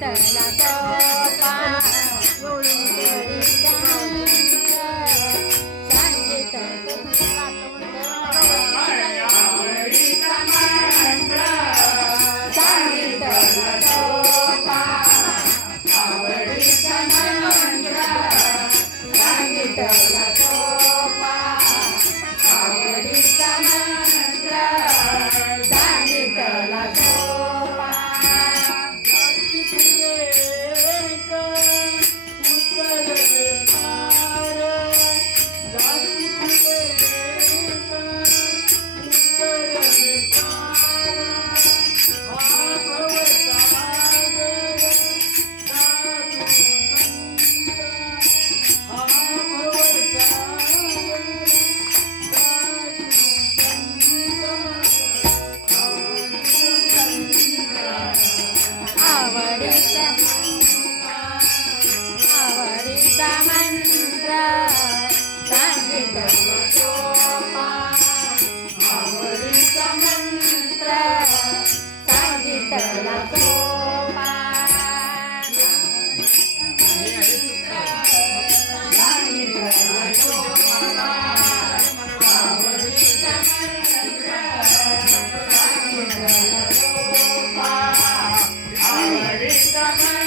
的那个花。అవరిత మంత్ర సంగీత Sama